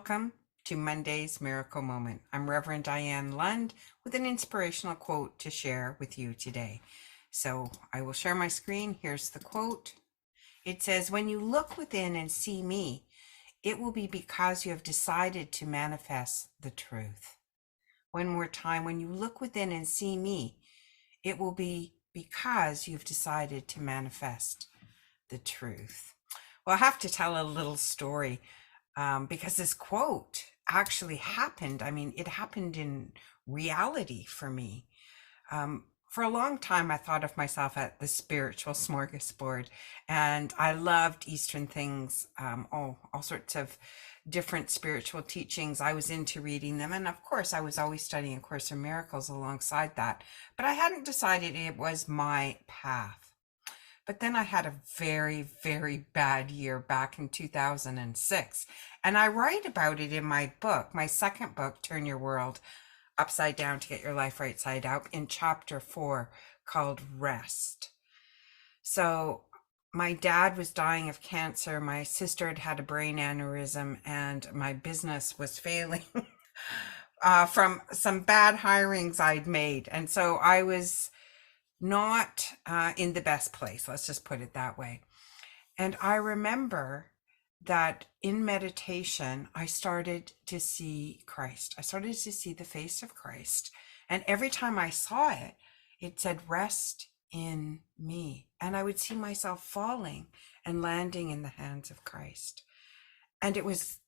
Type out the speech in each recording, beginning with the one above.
welcome to Monday's Miracle Moment. I'm Reverend Diane Lund with an inspirational quote to share with you today. So I will share my screen. Here's the quote. It says, "When you look within and see me, it will be because you have decided to manifest the truth." One more time. When you look within and see me, it will be because you've decided to manifest the truth. Well, I have to tell a little story because this quote actually happened. I mean, it happened in reality for me. For a long time, I thought of myself at the spiritual smorgasbord, and I loved Eastern things, all sorts of different spiritual teachings. I was into reading them, and of course, I was always studying A Course in Miracles alongside that, but I hadn't decided it was my path. But then I had a very, very bad year back in 2006. And I write about it in my book, my second book, Turn Your World Upside Down to Get Your Life Right Side Out, in chapter 4 called Rest. So my dad was dying of cancer. My sister had had a brain aneurysm, and my business was failing from some bad hirings I'd made. And so I was not in the best place. Let's just put it that way. And I remember that in meditation, I started to see Christ. I started to see the face of Christ. And every time I saw it, it said, "Rest in me." And I would see myself falling and landing in the hands of Christ. And it was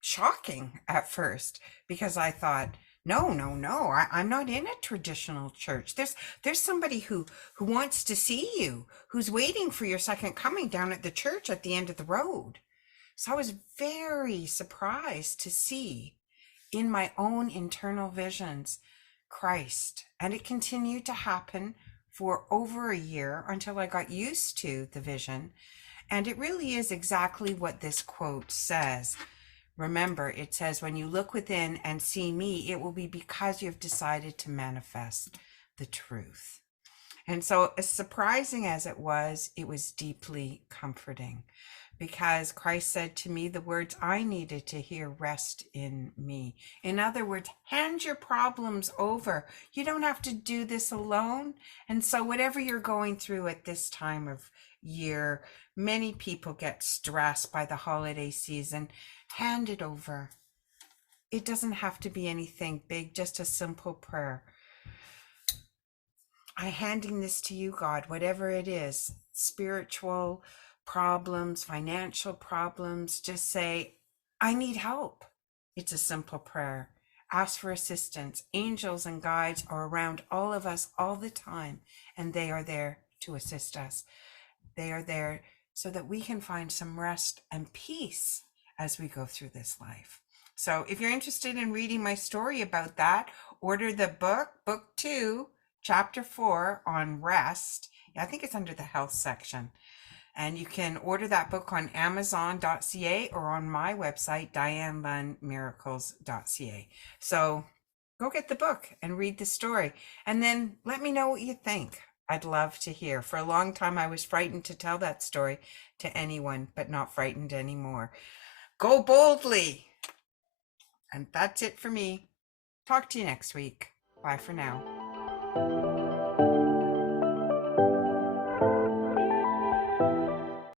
shocking at first because I thought, no, I'm not in a traditional church. There's somebody who wants to see you, who's waiting for your second coming down at the church at the end of the road. So I was very surprised to see in my own internal visions Christ. And it continued to happen for over a year until I got used to the vision. And it really is exactly what this quote says. Remember, it says, "When you look within and see me, it will be because you have decided to manifest the truth." And so, as surprising as it was deeply comforting because Christ said to me the words I needed to hear: "Rest in me." In other words, hand your problems over. You don't have to do this alone. And so, whatever you're going through at this time of year, many people get stressed by the holiday season. Hand it over. It doesn't have to be anything big, just a simple prayer. I'm handing this to you, God, whatever it is, spiritual problems, financial problems, just say, "I need help." It's a simple prayer. Ask for assistance. Angels and guides are around all of us all the time, and they are there to assist us. They are there so that we can find some rest and peace as we go through this life. So if you're interested in reading my story about that, order the book, book 2, chapter 4 on rest. I think it's under the health section. And you can order that book on Amazon.ca or on my website, DianeLundMiracles.ca. So go get the book and read the story. And then let me know what you think. I'd love to hear. For a long time, I was frightened to tell that story to anyone, but not frightened anymore. Go boldly. And that's it for me. Talk to you next week. Bye for now.